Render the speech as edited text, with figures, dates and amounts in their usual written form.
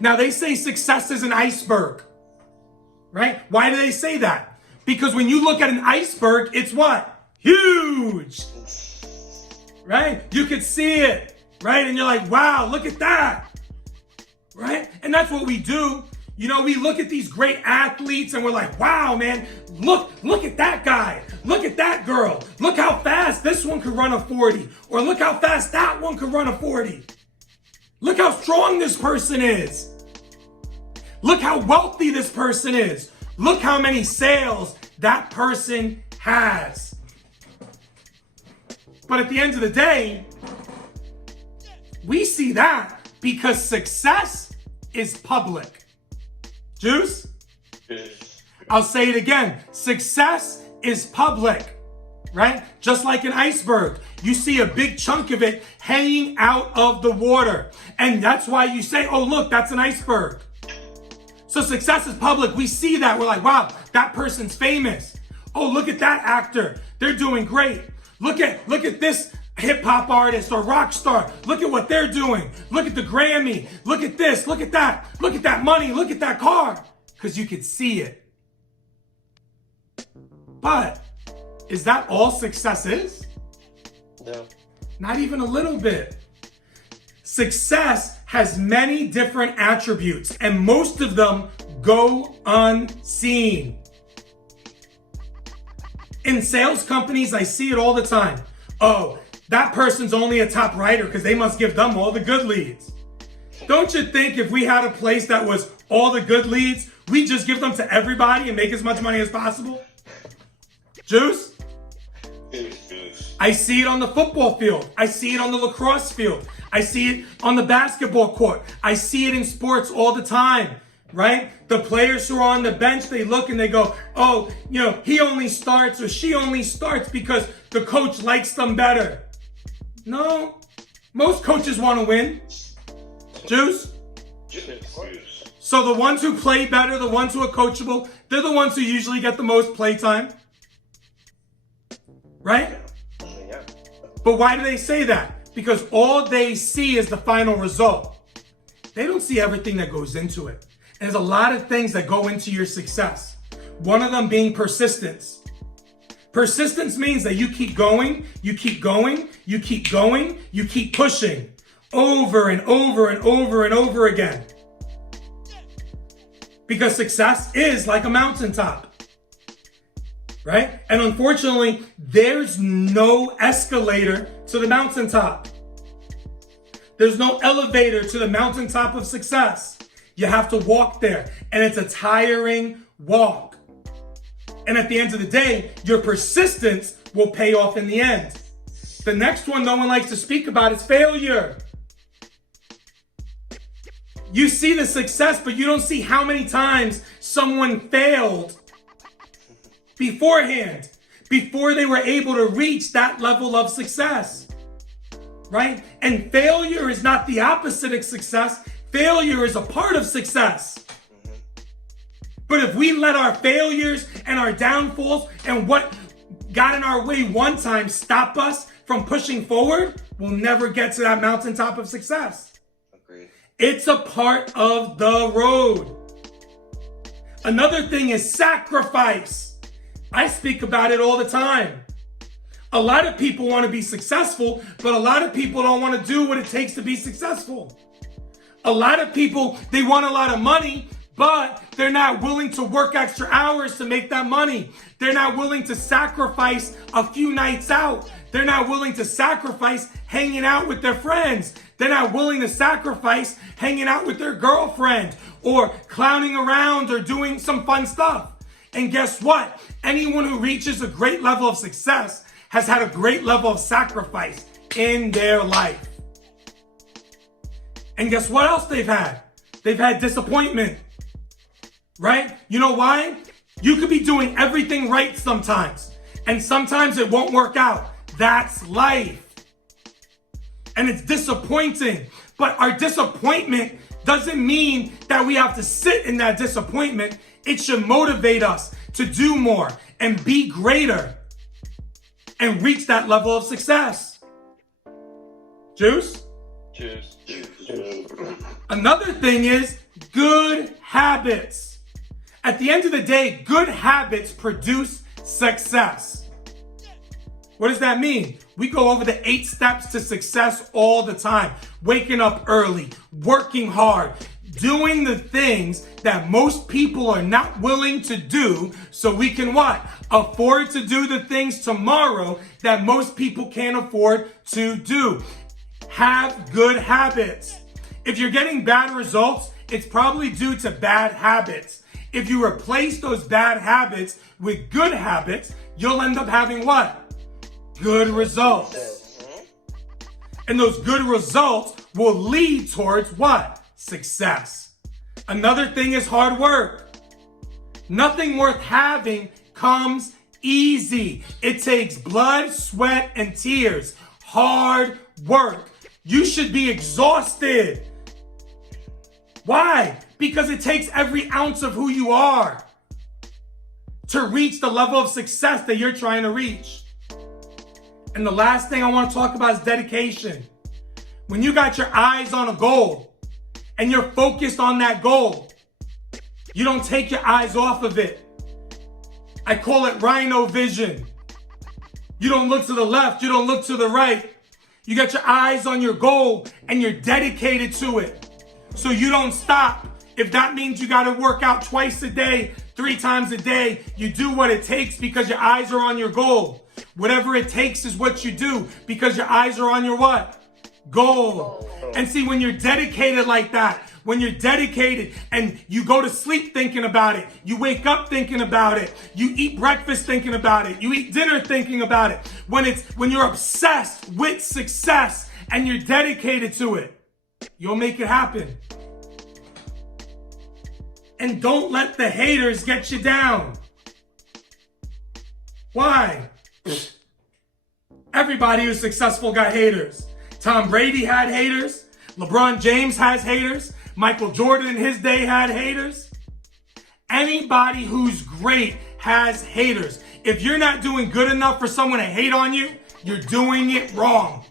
Now they say success is an iceberg, right? Why do they say that? Because when you look at an iceberg, it's what? Huge, right? You could see it, right? And you're like, wow, look at that, right? And that's what we do. You know, we look at these great athletes and we're like, wow, man, look at that guy. Look at that girl. Look how fast this one could run a 40. Or look how fast that one could run a 40. Look how strong this person is. Look how wealthy this person is. Look how many sales that person has. But at the end of the day, we see that because success is public. Juice? I'll say it again. Success is public, right? Just like an iceberg. You see a big chunk of it hanging out of the water. And that's why you say, oh, look, that's an iceberg. So success is public. We see that. We're like, wow, that person's famous. Oh, look at that actor. They're doing great. Look at this hip hop artist or rock star. Look at what they're doing. Look at the Grammy. Look at this. Look at that. Look at that money. Look at that car. Because you could see it. But is that all success is? No. Not even a little bit. Success has many different attributes, and most of them go unseen. In sales companies, I see it all the time. Oh, that person's only a top writer because they must give them all the good leads. Don't you think if we had a place that was all the good leads, we just give them to everybody and make as much money as possible? Juice? I see it on the football field. I see it on the lacrosse field. I see it on the basketball court. I see it in sports all the time, right? The players who are on the bench, they look and they go, oh, you know, he only starts or she only starts because the coach likes them better. No, most coaches want to win. Juice? So the ones who play better, the ones who are coachable, they're the ones who usually get the most play time. Right? Yeah. But why do they say that? Because all they see is the final result. They don't see everything that goes into it. And there's a lot of things that go into your success. One of them being persistence. Persistence means that you keep going, you keep going, you keep going, you keep pushing over and over and over and over again. Because success is like a mountaintop. Right? And unfortunately, there's no escalator to the mountaintop. There's no elevator to the mountaintop of success. You have to walk there, and it's a tiring walk. And at the end of the day, your persistence will pay off in the end. The next one no one likes to speak about is failure. You see the success, but you don't see how many times someone failed beforehand, before they were able to reach that level of success, right? And failure is not the opposite of success. Failure is a part of success. But if we let our failures and our downfalls and what got in our way one time stop us from pushing forward, we'll never get to that mountaintop of success. Agreed. It's a part of the road. Another thing is sacrifice. I speak about it all the time. A lot of people want to be successful, but a lot of people don't want to do what it takes to be successful. A lot of people, they want a lot of money, but they're not willing to work extra hours to make that money. They're not willing to sacrifice a few nights out. They're not willing to sacrifice hanging out with their friends. They're not willing to sacrifice hanging out with their girlfriend or clowning around or doing some fun stuff. And guess what? Anyone who reaches a great level of success has had a great level of sacrifice in their life. And guess what else they've had? They've had disappointment, right? You know why? You could be doing everything right sometimes, and sometimes it won't work out. That's life. And it's disappointing. But our disappointment doesn't mean that we have to sit in that disappointment. It should motivate us to do more and be greater and reach that level of success. Juice? Cheers. Another thing is good habits. At the end of the day, good habits produce success. What does that mean? We go over the 8 steps to success all the time. Waking up early, working hard, doing the things that most people are not willing to do so we can what? Afford to do the things tomorrow that most people can't afford to do. Have good habits. If you're getting bad results, it's probably due to bad habits. If you replace those bad habits with good habits, you'll end up having what? Good results. And those good results will lead towards what? Success. Another thing is hard work. Nothing worth having comes easy. It takes blood, sweat, and tears. Hard work. You should be exhausted. Why? Because it takes every ounce of who you are to reach the level of success that you're trying to reach. And the last thing I want to talk about is dedication. When you got your eyes on a goal and you're focused on that goal, you don't take your eyes off of it. I call it Rhino vision. You don't look to the left, you don't look to the right. You got your eyes on your goal and you're dedicated to it. So you don't stop. If that means you got to work out twice a day, 3 times a day, you do what it takes because your eyes are on your goal. Whatever it takes is what you do because your eyes are on your what? Goal. And see, when you're dedicated like that, when you're dedicated and you go to sleep thinking about it, you wake up thinking about it, you eat breakfast thinking about it, you eat dinner thinking about it, when you're obsessed with success and you're dedicated to it, you'll make it happen. And don't let the haters get you down. Why? Everybody who's successful got haters. Tom Brady had haters. LeBron James has haters. Michael Jordan in his day had haters. Anybody who's great has haters. If you're not doing good enough for someone to hate on you, you're doing it wrong.